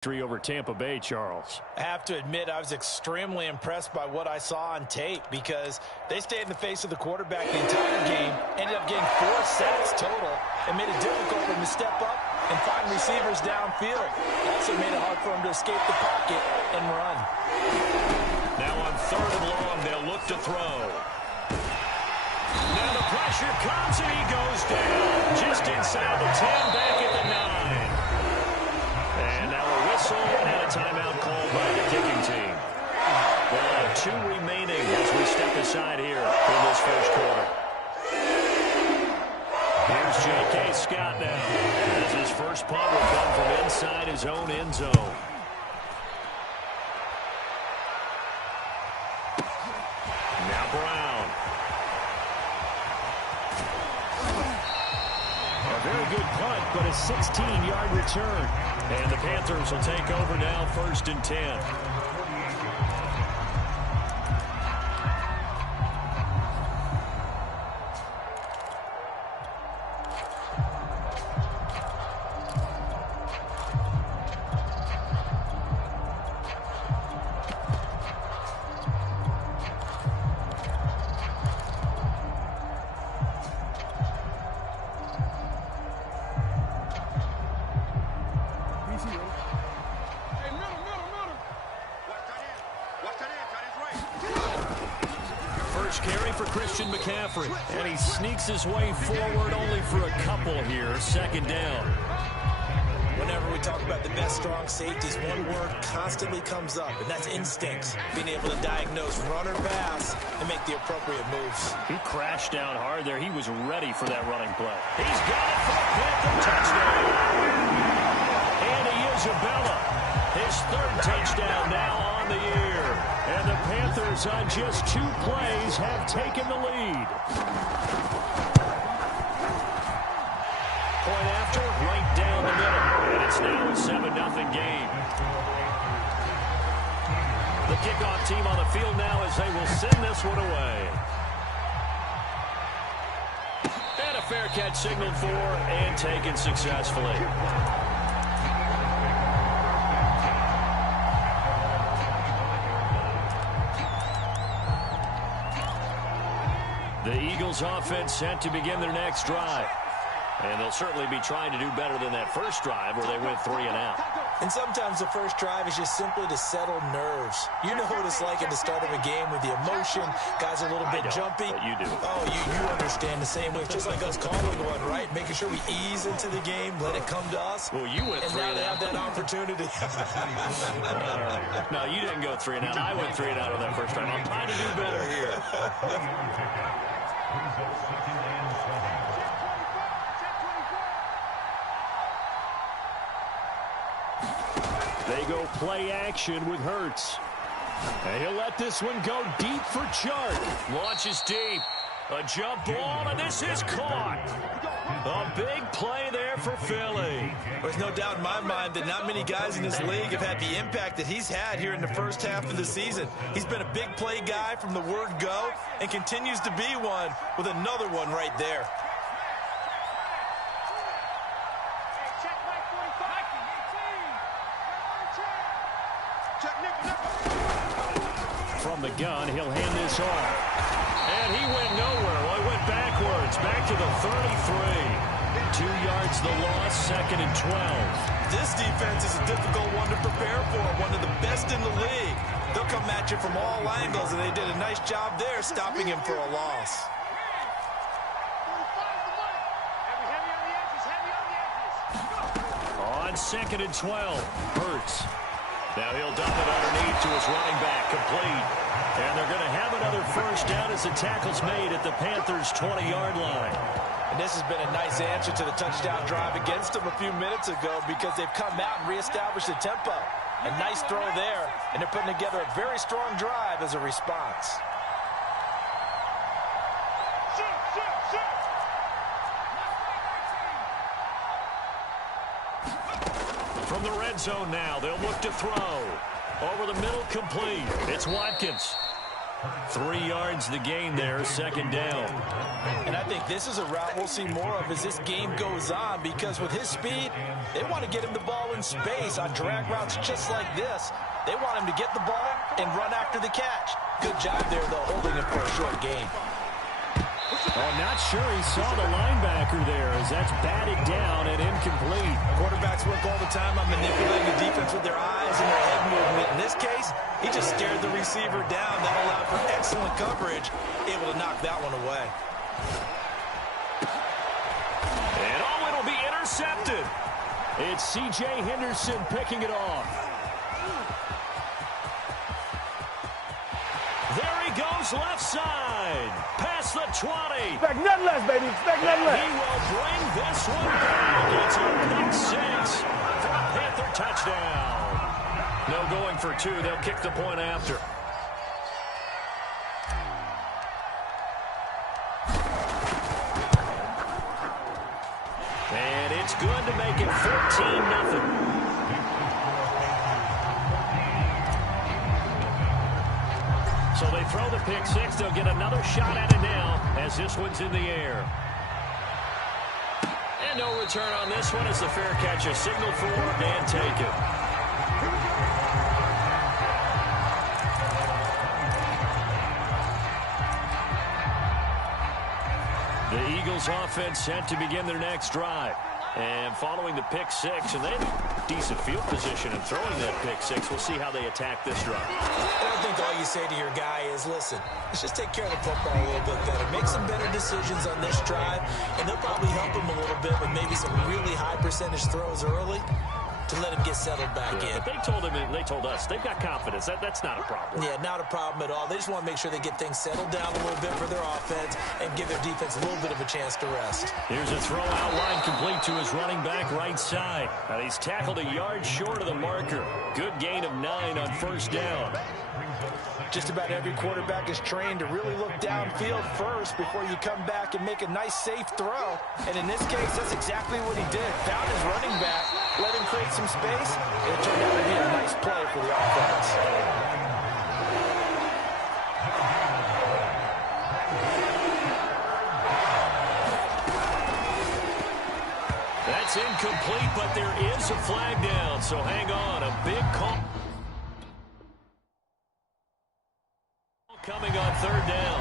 over Tampa Bay, Charles. I have to admit, I was extremely impressed by what I saw on tape because they stayed in the face of the quarterback the entire game, ended up getting 4 sacks total, and made it difficult for them to step up and find receivers downfield. Also made it hard for them to escape the pocket and run. Now on 3rd and long, they'll look to throw. Now the pressure comes and he goes down just inside the 10, back at the 9. And now a whistle and a timeout called by the kicking team. We'll have 2 remaining as we step aside here in this first quarter. Here's J.K. Scott now, as his first punt will come from inside his own end zone. Now Brown. A very good punt, but a 16-yard return. And the Panthers will take over now, 1st and 10. Carry for Christian McCaffrey, and he sneaks his way forward only for a couple here. 2nd down. Whenever we talk about the best strong safeties, one word constantly comes up, and that's instincts. Being able to diagnose run or pass and make the appropriate moves. He crashed down hard there. He was ready for that running play. He's got it for the Panther touchdown. And Isabella, his 3rd touchdown now on the year. And the Panthers on just 2 plays have taken the lead. Point after, right down the middle. And it's now a 7-0 game. The kickoff team on the field now as they will send this one away. And a fair catch signaled for and taken successfully. The Eagles offense set to begin their next drive. And they'll certainly be trying to do better than that first drive where they went 3 and out. And sometimes the first drive is just simply to settle nerves. You know what it's like at the start of a game with the emotion. Guys are a little bit jumpy. But you do. Oh, you understand the same way. It's just like us calling one, right? Making sure we ease into the game, let it come to us. Well, you went 3 and out. And now they have that opportunity. All right. No, you didn't go 3 and out. I went 3 and out on that first drive. I'm trying to do better here. They go play action with Hurts. And he'll let this one go deep for Chark. Launches deep. A jump ball, and this is caught. A big play there for Philly. There's no doubt in my mind that not many guys in this league have had the impact that he's had here in the first half of the season. He's been a big play guy from the word go and continues to be one with another one right there. From the gun, he'll hand this off. And he went nowhere. Well, he went backwards, back to the 33. 2 yards the loss, 2nd and 12. This defense is a difficult one to prepare for, one of the best in the league. They'll come at you from all angles, and they did a nice job there stopping him for a loss. On 2nd and 12, Hurts. Now he'll dump it underneath to his running back, complete. And they're going to have another first down as the tackle's made at the Panthers' 20-yard line. And this has been a nice answer to the touchdown drive against them a few minutes ago because they've come out and reestablished the tempo. A nice throw there, and they're putting together a very strong drive as a response. From the red zone now, they'll look to throw. Over the middle, complete. It's Watkins. 3 yards the gain there, second down. And I think this is a route we'll see more of as this game goes on, because with his speed, they want to get him the ball in space on drag routes just like this. They want him to get the ball and run after the catch. Good job there, though, holding him for a short gain. I'm not sure he saw the linebacker there as that's batted down and incomplete. Quarterbacks work all the time on manipulating the defense with their eyes and their head movement. In this case, he just stared the receiver down. That allowed for excellent coverage, able to knock that one away. And it'll be intercepted. It's C.J. Henderson picking it off. There he goes left side. Past the 20. Expect nothing less, baby. Expect nothing less. He will bring this one back. It's a pick six for a Panther touchdown. No going for 2. They'll kick the point after. And it's good to make it 14-0. So they throw the pick six. They'll get another shot at it now as this one's in the air. And no return on this one as the fair catch is signaled for and taken. The Eagles offense set to begin their next drive. And following the pick six, and they have decent field position in throwing that pick six. We'll see how they attack this drive. I think all you say to your guy is, listen, let's just take care of the football a little bit better. Make some better decisions on this drive, and they'll probably help him a little bit with maybe some really high percentage throws early to let him get settled back in. But they told him, and they told us, they've got confidence. That's not a problem. Yeah, not a problem at all. They just want to make sure they get things settled down a little bit for their offense and give their defense a little bit of a chance to rest. Here's a throw out line complete to his running back right side. And he's tackled a yard short of the marker. Good gain of 9 on first down. Just about every quarterback is trained to really look downfield first before you come back and make a nice, safe throw. And in this case, that's exactly what he did. Found his running back, let him create some space, and it turned out to be a nice play for the offense. That's incomplete, but there is a flag down, so hang on. A big call coming on third down.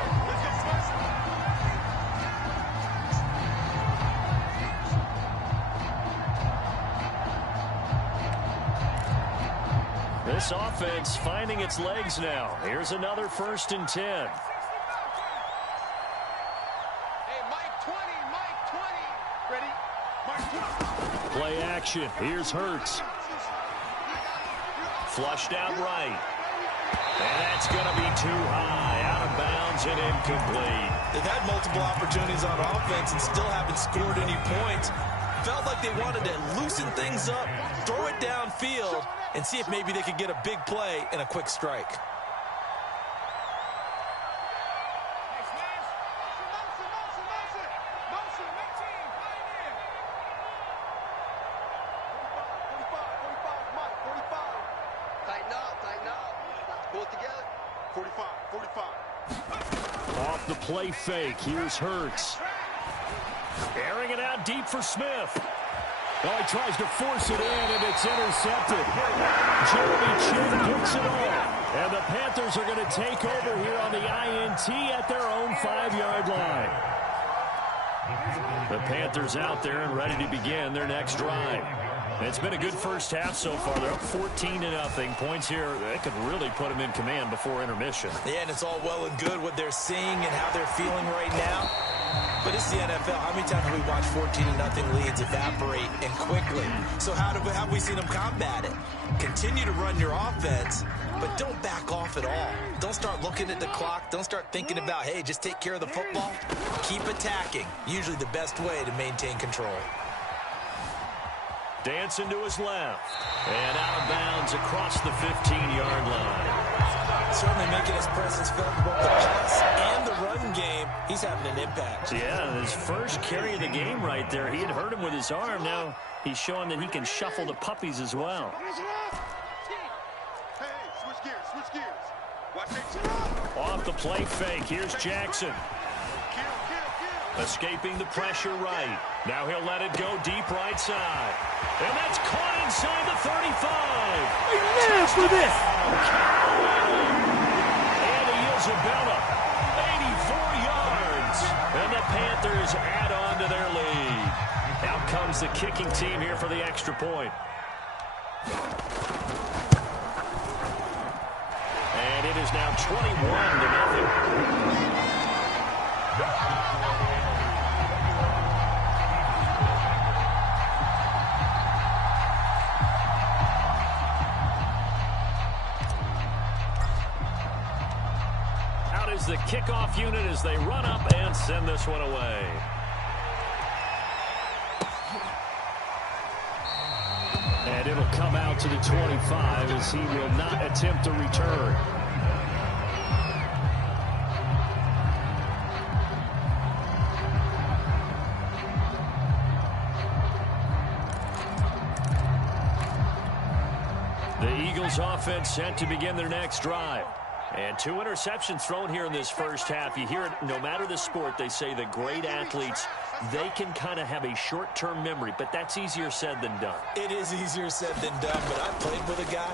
This offense finding its legs now. Here's another 1st and 10. Hey, Mike 20, Mike 20. Ready? Mike 20. Play action. Here's Hurts. Flushed out right. And that's going to be too high. Out of bounds and incomplete. They've had multiple opportunities on offense and still haven't scored any points. Felt like they wanted to loosen things up, throw it downfield, and see if maybe they could get a big play and a quick strike. Off the play fake. Here's Hurts. Airing it out deep for Smith. Oh, he tries to force it in, and it's intercepted. Jeremy Chinn picks it off. And the Panthers are going to take over here on the INT at their own 5-yard line. The Panthers out there and ready to begin their next drive. It's been a good first half so far. They're up 14-0. Points here, they could really put them in command before intermission. Yeah, and it's all well and good what they're seeing and how they're feeling right now. But it's the NFL. How many times have we watched 14-0 leads evaporate and quickly? So how have we seen them combat it? Continue to run your offense, but don't back off at all. Don't start looking at the clock. Don't start thinking about, hey, just take care of the football. Keep attacking. Usually the best way to maintain control. Dancing to his left. And out of bounds across the 15-yard line. Certainly making his presence felt in both the pass and the run game. He's having an impact. Yeah, his first carry of the game right there. He had hurt him with his arm. Now he's showing that he can shuffle the puppies as well. Hey, switch gears, switch gears. Off the play fake, here's Jackson. Escaping the pressure right. Now he'll let it go deep right side. And that's caught inside the 35. He lives for this. And Isabella, 84 yards. And the Panthers add on to their lead. Out comes the kicking team here for the extra point. And it is now 21-0. The kickoff unit as they run up and send this one away. And it'll come out to the 25 as he will not attempt to return. The Eagles offense set to begin their next drive. And 2 interceptions thrown here in this first half. You hear it, no matter the sport, they say the great athletes, they can kind of have a short-term memory, but that's easier said than done. It is easier said than done, but I played with a guy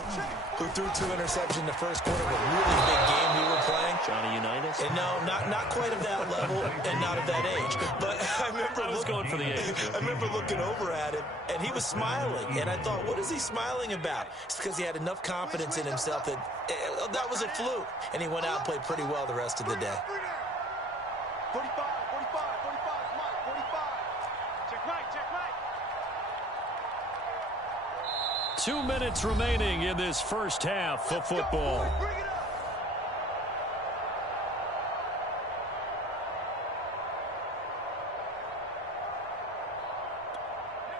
who threw 2 interceptions in the first quarter of a really big game we were playing. Johnny Unitas? And no, not quite of that level and not of that age. But I remember going for the age. I remember looking over at him, and he was smiling. And I thought, what is he smiling about? It's because he had enough confidence in himself that that was a fluke. And he went out and played pretty well the rest of the day. 45, 45, 45, Mike, 45. Check right, check right. 2 minutes remaining in this first half of football. Bring it up.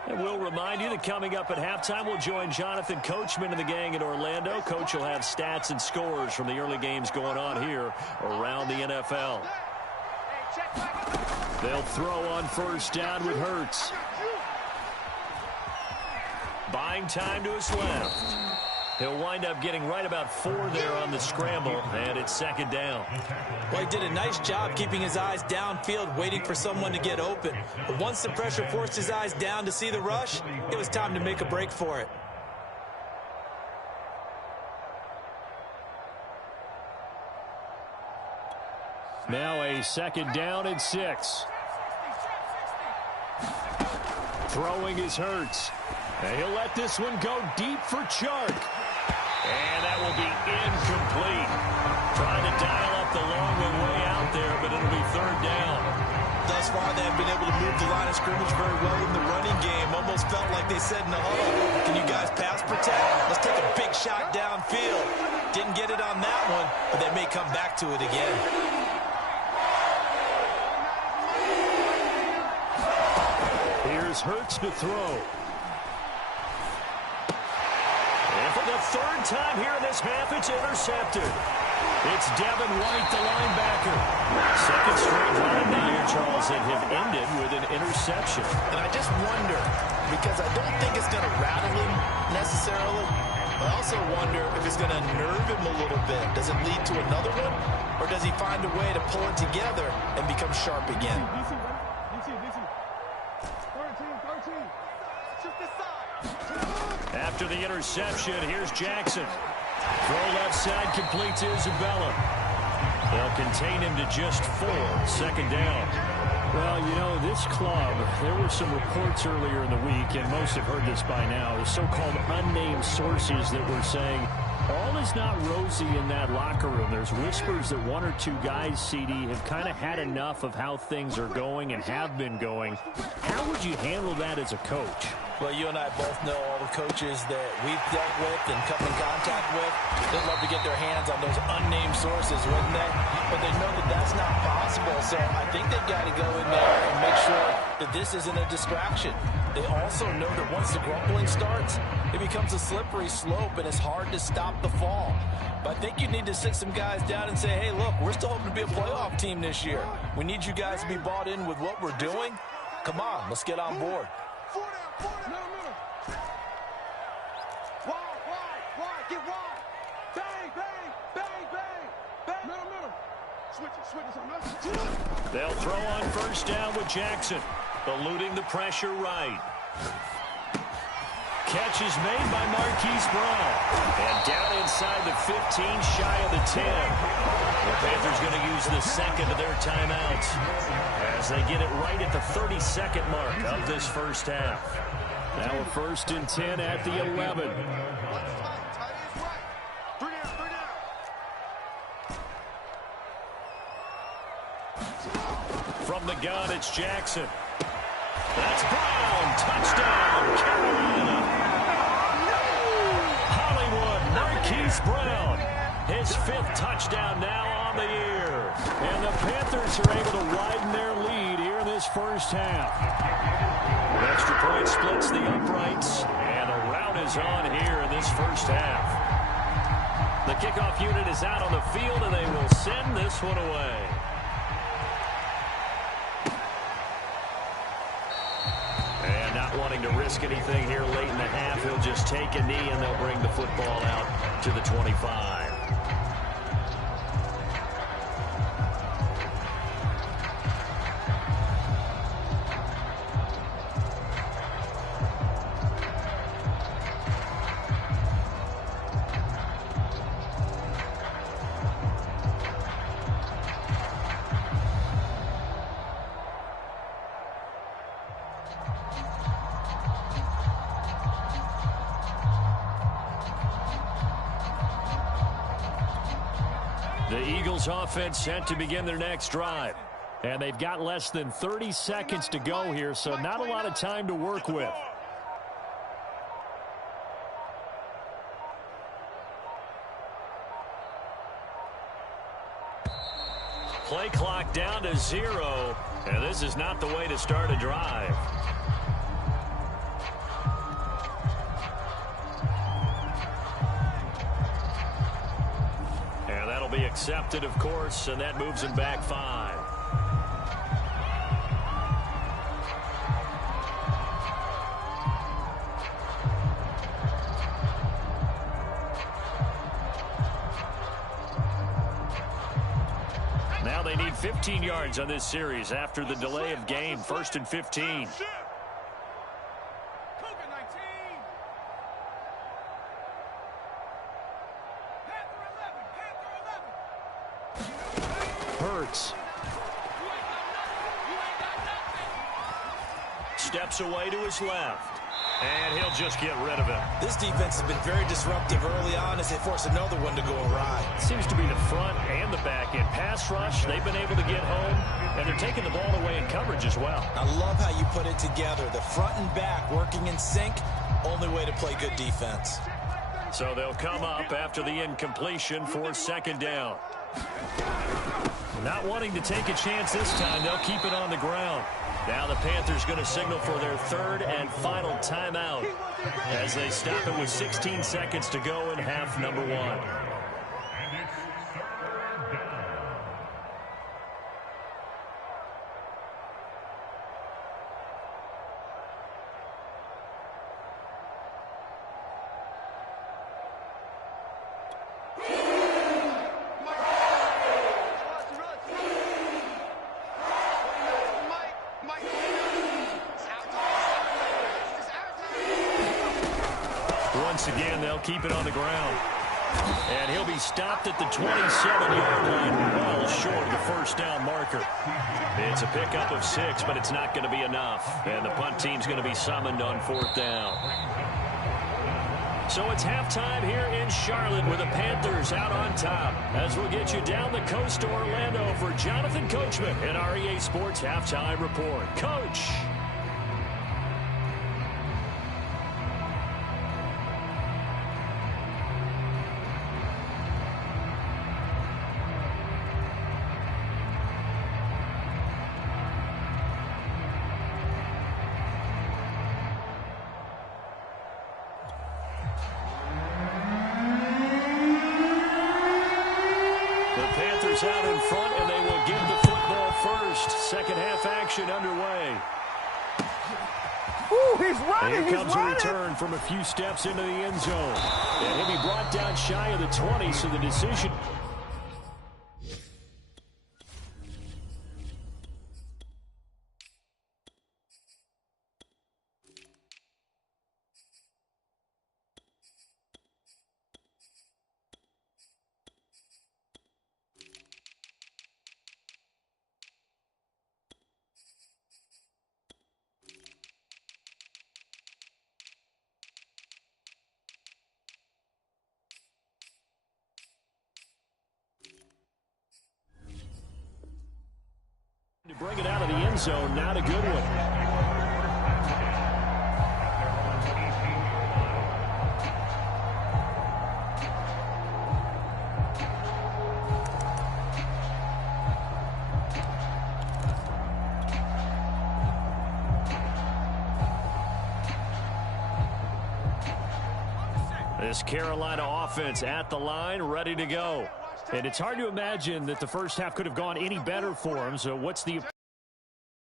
And we'll remind you that coming up at halftime, we'll join Jonathan Coachman and the gang in Orlando. Coach will have stats and scores from the early games going on here around the NFL. They'll throw on first down with Hurts. Buying time to his left. He'll wind up getting right about 4 there on the scramble, and it's second down. Well, he did a nice job keeping his eyes downfield, waiting for someone to get open. But once the pressure forced his eyes down to see the rush, it was time to make a break for it. Now a second down and 6. Throwing is Hurts. And he'll let this one go deep for Chark. And that will be incomplete. Trying to dial up the long way out there, but it'll be third down. Thus far, they have been able to move the line of scrimmage very well in the running game. Almost felt like they said in the huddle, can you guys pass protect? Let's take a big shot downfield. Didn't get it on that one, but they may come back to it again. Here's Hurts to throw. And for the third time here in this half, it's intercepted. It's Devin White, the linebacker. Second straight run now here, Charles, that have ended with an interception. And I just wonder, because I don't think it's going to rattle him necessarily, I also wonder if it's going to nerve him a little bit. Does it lead to another one? Or does he find a way to pull it together and become sharp again? After the interception, here's Jackson. Throw left side completes Isabella. They'll contain him to just 4. Second down. Well, you know, this club, there were some reports earlier in the week, and most have heard this by now, the so-called unnamed sources that were saying all is not rosy in that locker room. There's whispers that 1 or 2 guys, CD, have kind of had enough of how things are going and have been going. How would you handle that as a coach? Well, you and I both know all the coaches that we've dealt with and come in contact with. They'd love to get their hands on those unnamed sources, wouldn't they? But they know that that's not possible, so I think they've got to go in there and make sure that this isn't a distraction. They also know that once the grumbling starts, it becomes a slippery slope, and it's hard to stop the fall. But I think you need to sit some guys down and say, hey, look, we're still hoping to be a playoff team this year. We need you guys to be bought in with what we're doing. Come on, let's get on board. Bang, bang, bang, bang, bang. Middle, middle. Switch it. They'll throw on first down with Jackson, eluding the pressure right. Catch is made by Marquise Brown. And down inside the 15, shy of the 10. The Panthers going to use the second of their timeouts as they get it right at the 32nd mark of this first half. Now a 1st and 10 at the 11. From the gun, it's Jackson. That's Brown. Touchdown, Carolina. Hollywood, Marquise Brown. His 5th touchdown now on the year. And the Panthers are able to widen their lead here in this first half. Extra point splits the uprights. And a rout is on here in this first half. The kickoff unit is out on the field, and they will send this one away. Not wanting to risk anything here late in the half, he'll just take a knee and they'll bring the football out to the 25. The Eagles offense set to begin their next drive. And they've got less than 30 seconds to go here, so not a lot of time to work with. Play clock down to 0, and this is not the way to start a drive. Be accepted, of course, and that moves him back 5. Now they need 15 yards on this series after the delay of game. 1st and 15. Steps away to his left. And he'll just get rid of it. This defense has been very disruptive early on as they force another one to go awry. Seems to be the front and the back end. Pass rush, they've been able to get home, and they're taking the ball away in coverage as well. I love how you put it together. The front and back working in sync, only way to play good defense. So they'll come up after the incompletion for 2nd down. Not wanting to take a chance this time, they'll keep it on the ground. Now the Panthers going to signal for their 3rd and final timeout as they stop it with 16 seconds to go in half number 1. Once again, they'll keep it on the ground. And he'll be stopped at the 27-yard line, well short of the 1st down marker. It's a pickup of 6, but it's not going to be enough. And the punt team's going to be summoned on 4th down. So it's halftime here in Charlotte with the Panthers out on top. As we'll get you down the coast to Orlando for Jonathan Coachman in our EA Sports Halftime Report. Coach. Out in front, and they will give the football first. Second half action underway. Ooh, he's running. Here comes he's running. a return from a few steps into the end zone. And he'll be brought down shy of the 20, so the decision... to bring it out of the end zone, not a good one. This Carolina offense at the line, ready to go. And it's hard to imagine that the first half could have gone any better for them. So what's the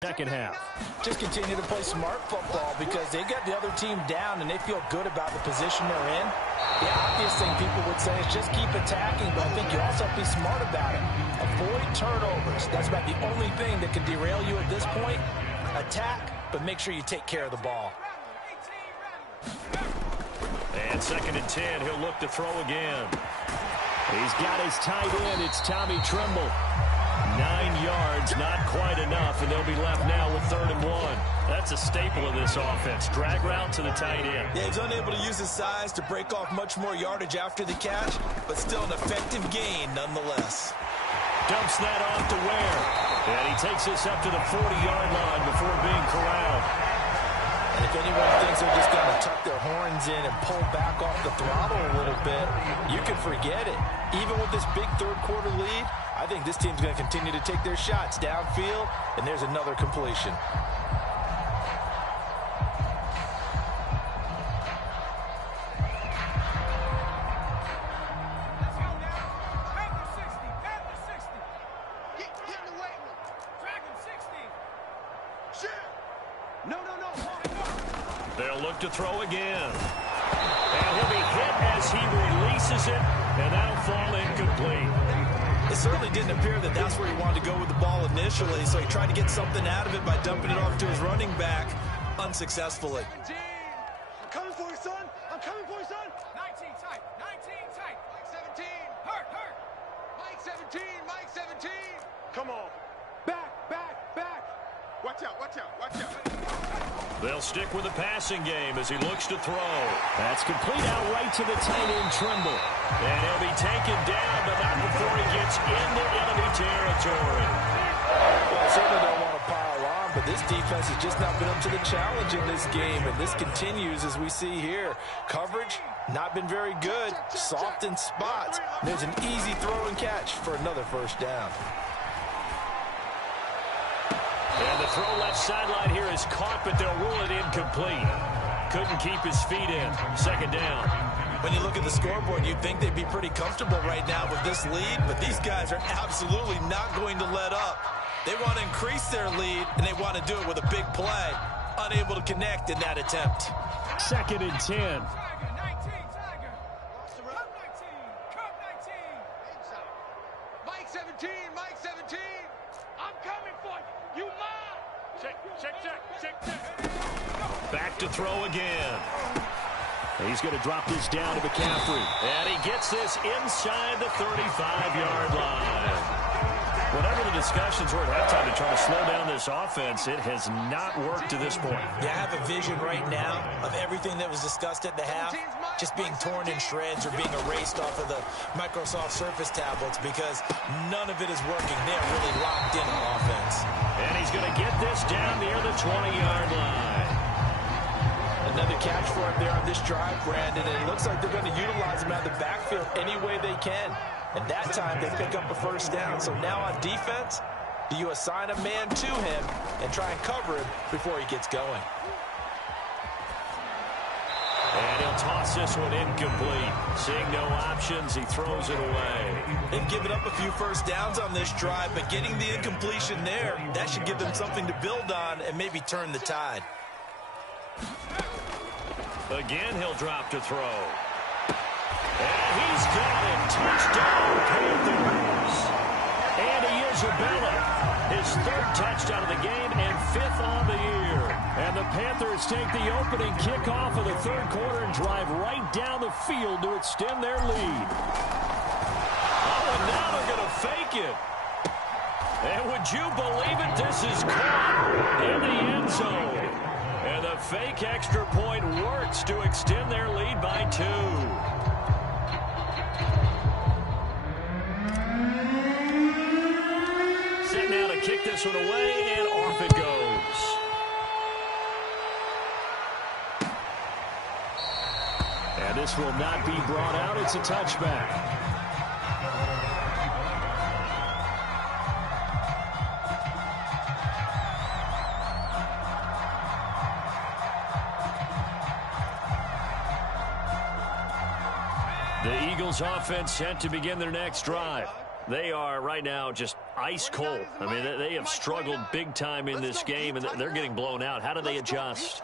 second half? Just continue to play smart football because they got the other team down and they feel good about the position they're in. The obvious thing people would say is just keep attacking, but I think you also have to be smart about it. Avoid turnovers. That's about the only thing that can derail you at this point. Attack, but make sure you take care of the ball. And 2nd and 10, he'll look to throw again. He's got his tight end. It's Tommy Tremble. 9 yards, not quite enough, and they'll be left now with 3rd and 1. That's a staple of this offense. Drag route to the tight end. Yeah, he's unable to use his size to break off much more yardage after the catch, but still an effective gain nonetheless. Dumps that off to Ware. And he takes this up to the 40-yard line before being corralled. And if anyone thinks they're just going to tuck their horns in and pull back off the throttle a little bit, you can forget it. Even with this big third-quarter lead, I think this team's going to continue to take their shots downfield, and there's another completion. They'll look to throw again. And he'll be hit as he releases it, and that'll fall incomplete. It certainly didn't appear that that's where he wanted to go with the ball initially, so he tried to get something out of it by dumping it off to his running back unsuccessfully. I'm coming for you, son. I'm coming for you, son. 19 tight. 19 tight. Mike 17. Hurt. Mike 17. Mike 17. Come on. Back. Watch out. They'll stick with the passing game as he looks to throw. That's complete out right to the tight end, Tremble. And he'll be taken down, but not before he gets into enemy territory. Well, I certainly don't want to pile on, but this defense has just not been up to the challenge in this game, and this continues as we see here. Coverage, not been very good. Soft in spots. There's an easy throw and catch for another first down. And the throw left sideline here is caught, but they'll rule it incomplete. Couldn't keep his feet in. 2nd down. When you look at the scoreboard, you'd think they'd be pretty comfortable right now with this lead, but these guys are absolutely not going to let up. They want to increase their lead, and they want to do it with a big play. Unable to connect in that attempt. 2nd and 10. Mike 17. I'm coming for you. You mine. Check. Back to throw again. He's going to drop this down to McCaffrey. And he gets this inside the 35-yard line. Whatever the discussions were at halftime to try to slow down this offense, it has not worked to this point. Yeah, I have a vision right now of everything that was discussed at the half just being torn in shreds or being erased off of the Microsoft Surface tablets because none of it is working. They're really locked in on offense. And he's going to get this down near the 20-yard line. Another catch for him there on this drive, Brandon, and it looks like they're going to utilize him out of the backfield any way they can. And that time they pick up a first down. So now on defense, do you assign a man to him and try and cover him before he gets going? And he'll toss this one incomplete. Seeing no options, he throws it away. They've given up a few first downs on this drive, but getting the incompletion there, that should give them something to build on and maybe turn the tide. Again, he'll drop to throw. And he's got it. Touchdown, Panthers. Andy Isabella, his third touchdown of the game and fifth on the year. And the Panthers take the opening kickoff of the third quarter and drive right down the field to extend their lead. Oh, and now they're going to fake it. And would you believe it? This is caught in the end zone. And the fake extra point works to extend their lead by 2. Set now to kick this one away, and off it goes. And this will not be brought out. It's a touchback. The Eagles offense set to begin their next drive. They are right now just ice cold. I mean, they have struggled big time in this game, and they're getting blown out. How do they adjust?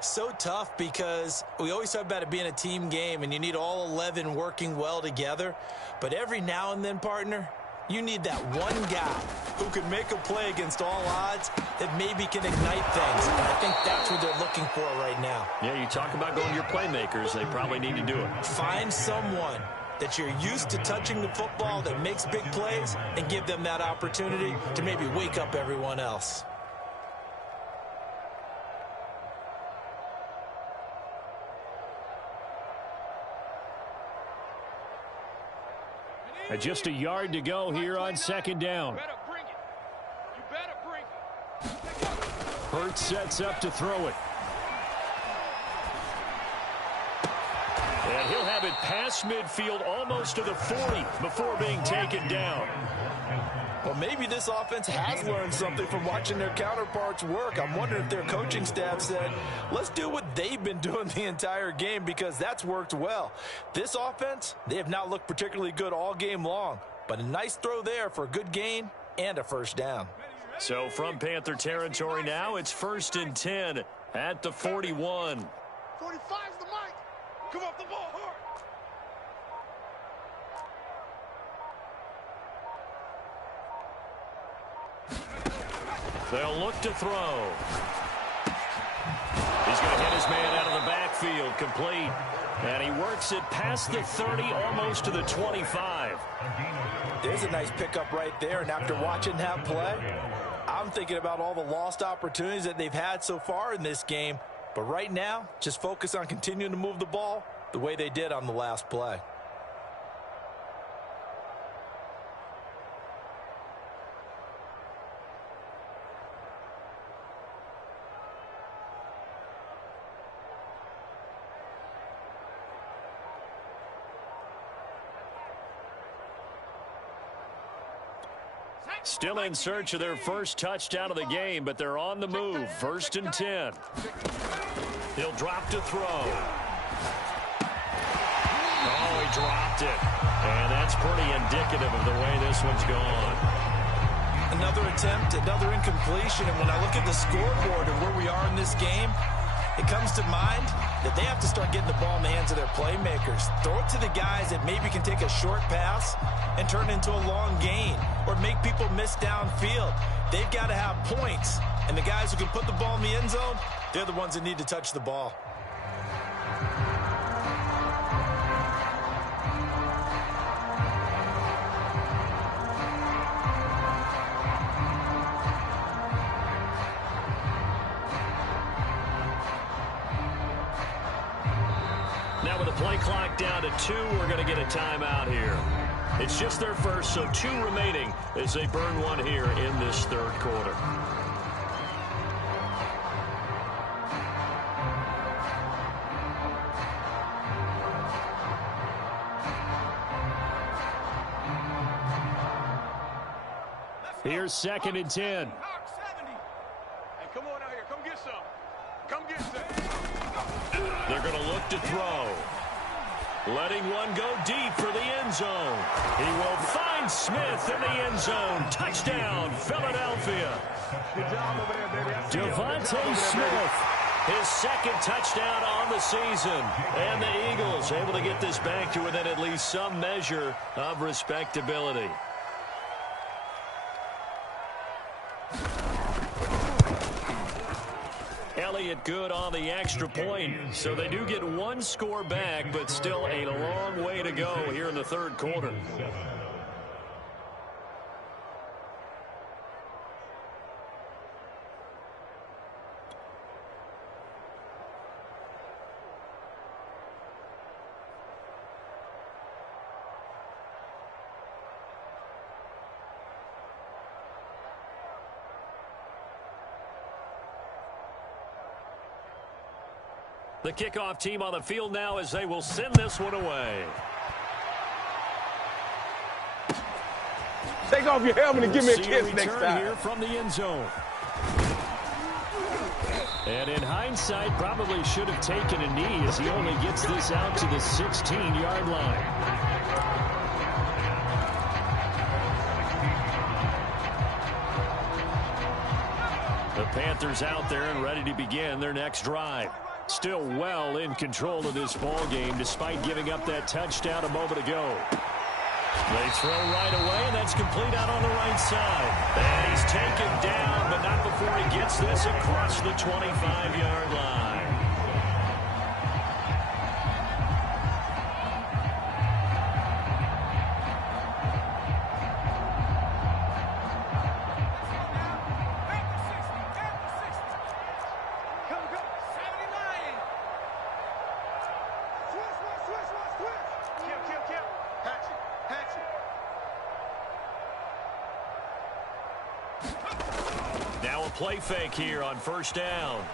So tough because we always talk about it being a team game, and you need all 11 working well together. But every now and then, partner, you need that one guy who can make a play against all odds that maybe can ignite things. And I think that's what they're looking for right now. Yeah, you talk about going to your playmakers. They probably need to do it. Find someone that you're used to touching the football that makes big plays and give them that opportunity to maybe wake up everyone else. Just a yard to go here on second down. Hurts sets up to throw it. And he'll have it past midfield almost to the 40 before being taken down. Well, maybe this offense has learned something from watching their counterparts work. I'm wondering if their coaching staff said, let's do what they've been doing the entire game, because that's worked well. This offense, they have not looked particularly good all game long, but a nice throw there for a good gain and a first down. So from Panther territory now, it's 1st and 10 at the 41. 45's the mic. Come off the ball hard. They'll look to throw. He's going to hit his man out of the backfield, complete. And he works it past the 30, almost to the 25. There's a nice pickup right there, and after watching that play, I'm thinking about all the lost opportunities that they've had so far in this game. But right now, just focus on continuing to move the ball the way they did on the last play. Still in search of their first touchdown of the game, but they're on the move. 1st and 10. He'll drop to throw. Oh, he dropped it. And that's pretty indicative of the way this one's gone. Another attempt, another incompletion, and when I look at the scoreboard and where we are in this game, it comes to mind that they have to start getting the ball in the hands of their playmakers. Throw it to the guys that maybe can take a short pass and turn it into a long gain or make people miss downfield. They've got to have points, and the guys who can put the ball in the end zone, they're the ones that need to touch the ball. Now with the play clock down to 2, we're going to get a timeout here. It's just their first, so 2 remaining as they burn one here in this third quarter. Here's 2nd and 10. Hey, come on out here. Come get some. Come get some. They're going to look to throw. Letting one go deep for the end zone. He will find Smith in the end zone. Touchdown, Philadelphia. Good job over there, baby. Devontae Smith, His second touchdown on the season. And the Eagles able to get this back to within at least some measure of respectability. Elliott good on the extra point. So they do get one score back, but still a long way to go here in the third quarter. The kickoff team on the field now as they will send this one away. Take off your helmet and give me a kiss return next time. Here from the end zone. And in hindsight, probably should have taken a knee as he only gets this out to the 16-yard line. The Panthers out there and ready to begin their next drive. Still well in control of this ball game despite giving up that touchdown a moment ago. They throw right away, and that's complete out on the right side. And he's taken down, but not before he gets this across the 25-yard line. Now a play fake here on first down.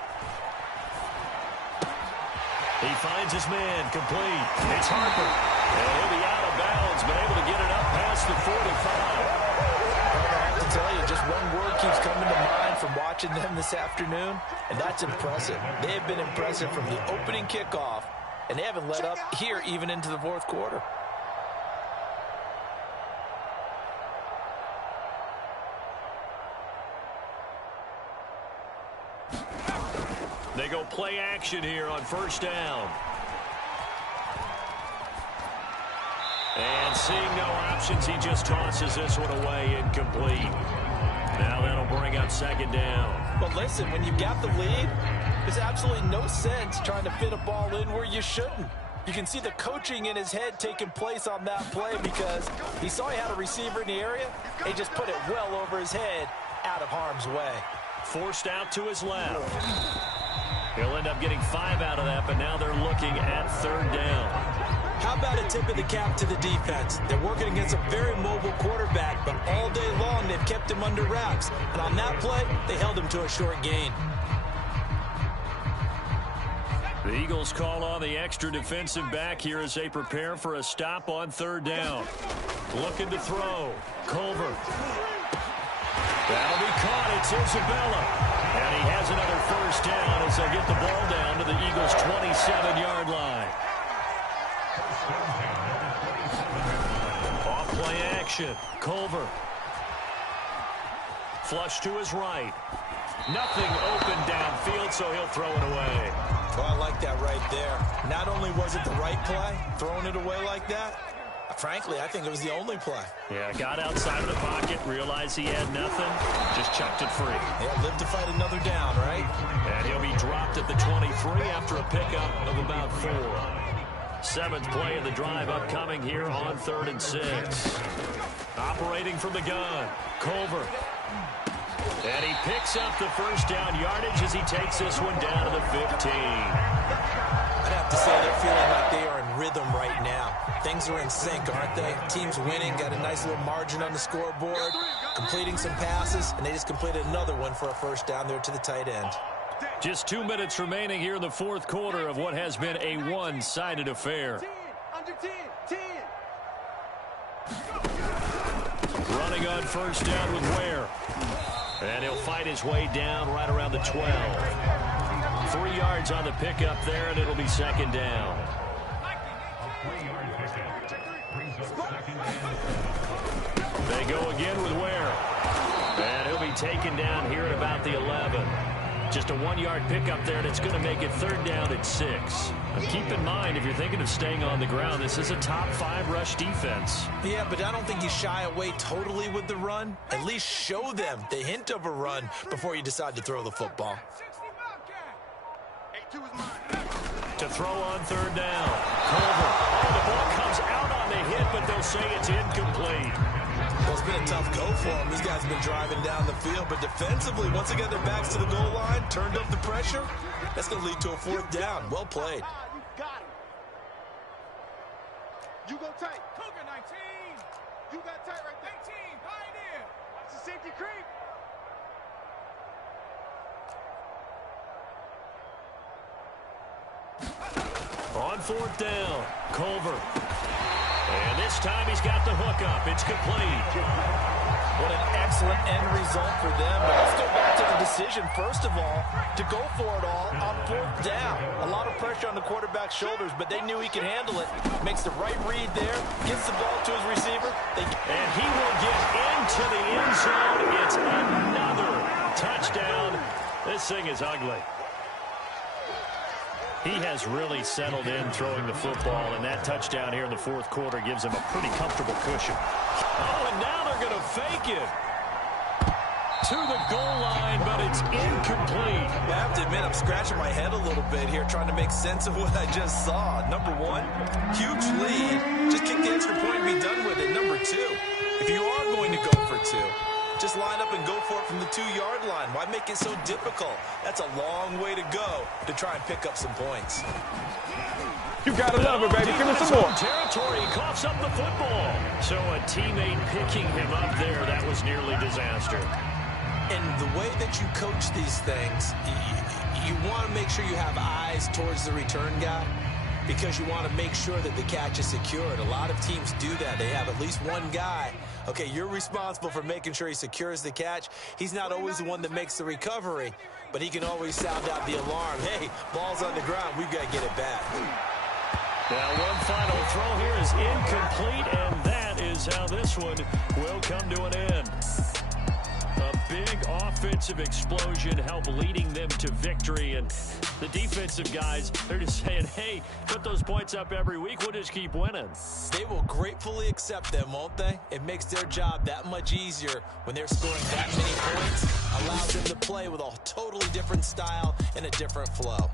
He finds his man complete. It's Harper. And he'll be out of bounds, but able to get it up past the 45. I have to tell you, just one word keeps coming to mind from watching them this afternoon, and that's impressive. They have been impressive from the opening kickoff, and they haven't let up here even into the fourth quarter. They go play action here on first down. And seeing no options, he just tosses this one away incomplete. Now that'll bring up second down. But listen, when you've got the lead, there's absolutely no sense trying to fit a ball in where you shouldn't. You can see the coaching in his head taking place on that play because he saw he had a receiver in the area. He just put it well over his head out of harm's way. Forced out to his left. He'll end up getting 5 out of that, but now they're looking at third down. How about a tip of the cap to the defense? They're working against a very mobile quarterback, but all day long they've kept him under wraps. And on that play, they held him to a short gain. The Eagles call on the extra defensive back here as they prepare for a stop on third down. Looking to throw. Culver. That'll be caught. It's Isabella. And he has another first down as they get the ball down to the Eagles' 27-yard line. Off play action. Culver. Flush to his right. Nothing open downfield, so he'll throw it away. Well, I like that right there. Not only was it the right play, throwing it away like that, frankly, I think it was the only play. Yeah, got outside of the pocket, realized he had nothing, just chucked it free. Yeah, live to fight another down, right? And he'll be dropped at the 23 after a pickup of about 4. 7th play of the drive upcoming here on 3rd and 6. Operating from the gun, Culver. And he picks up the first down yardage as he takes this one down to the 15. I'd have to say they're feeling like they are in rhythm right now. Things are in sync, aren't they? Team's winning, got a nice little margin on the scoreboard, completing some passes, and they just completed another one for a first down there to the tight end. Just 2 minutes remaining here in the fourth quarter of what has been a one-sided affair. 10, under 10, 10. Running on first down with Ware. And he'll fight his way down right around the 12. 3 yards on the pickup there, and it'll be second down. They go again with Ware. And he'll be taken down here at about the 11. Just a 1-yard pickup there, and it's going to make it 3rd down at 6. Now keep in mind, if you're thinking of staying on the ground, this is a top 5 rush defense. Yeah, but I don't think you shy away totally with the run. At least show them the hint of a run before you decide to throw the football. To throw on 3rd down. Culver. Oh, the ball comes out on the hit, but they'll say it's incomplete. Well, it's been a tough go for them. These guys have been driving down the field, but defensively, once they get their backs to the goal line, turned up the pressure, that's going to lead to a 4th down. Well played. You got him. You go tight. Cougar 19. You got tight right there. 18. Pioneer. Watch the safety creep. On 4th down, Culver. And this time he's got the hook up. It's complete. What an excellent end result for them. But let's go back to the decision, first of all, to go for it all on 4th down. A lot of pressure on the quarterback's shoulders, but they knew he could handle it. Makes the right read there, gets the ball to his receiver. And he will get into the end zone. It's another touchdown. This thing is ugly. He has really settled in throwing the football, and that touchdown here in the 4th quarter gives him a pretty comfortable cushion. Oh, and now they're going to fake it to the goal line, but it's incomplete. I have to admit, I'm scratching my head a little bit here, trying to make sense of what I just saw. Number 1, huge lead. Just kick the extra point and be done with it. Number 2, if you are going to go for 2, just line up and go for it from the 2-yard line. Why make it so difficult? That's a long way to go to try and pick up some points. You gotta love it, baby. Give me some more. Territory, he coughs up the football. So a teammate picking him up there, that was nearly disaster. And the way that you coach these things, you want to make sure you have eyes towards the return guy, because you want to make sure that the catch is secured. A lot of teams do that. They have at least one guy. Okay, you're responsible for making sure he secures the catch. He's not always the one that makes the recovery, but he can always sound out the alarm. Hey, ball's on the ground. We've got to get it back. Now, one final throw here is incomplete, and that is how this one will come to an end. A big offensive explosion helped leading them to victory, and the defensive guys, they're just saying, hey, put those points up every week, we'll just keep winning. They will gratefully accept them, won't they? It makes their job that much easier when they're scoring that many points, allows them to play with a totally different style and a different flow.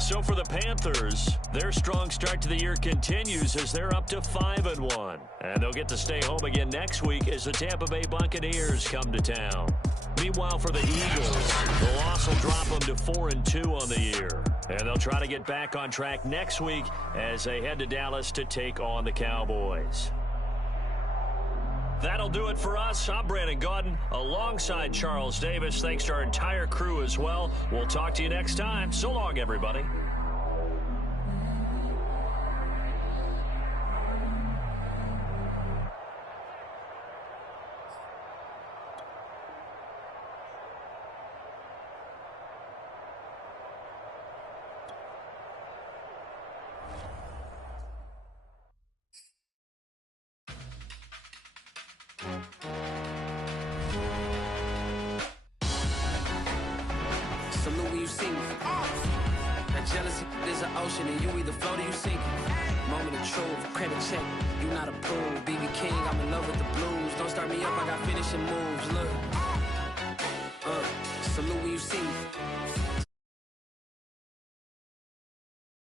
So for the Panthers, their strong start to the year continues as they're up to 5-1. And they'll get to stay home again next week as the Tampa Bay Buccaneers come to town. Meanwhile, for the Eagles, the loss will drop them to 4-2 on the year. And they'll try to get back on track next week as they head to Dallas to take on the Cowboys. That'll do it for us. I'm Brandon Gaudin alongside Charles Davis. Thanks to our entire crew as well. We'll talk to you next time. So long, everybody. Salute when you see me. That jealousy is an ocean, and you either float or you sink. Moment of truth, credit check, you not approved. BB King, I'm in love with the blues. Don't start me up, I got finishing moves. Look, salute when you see me.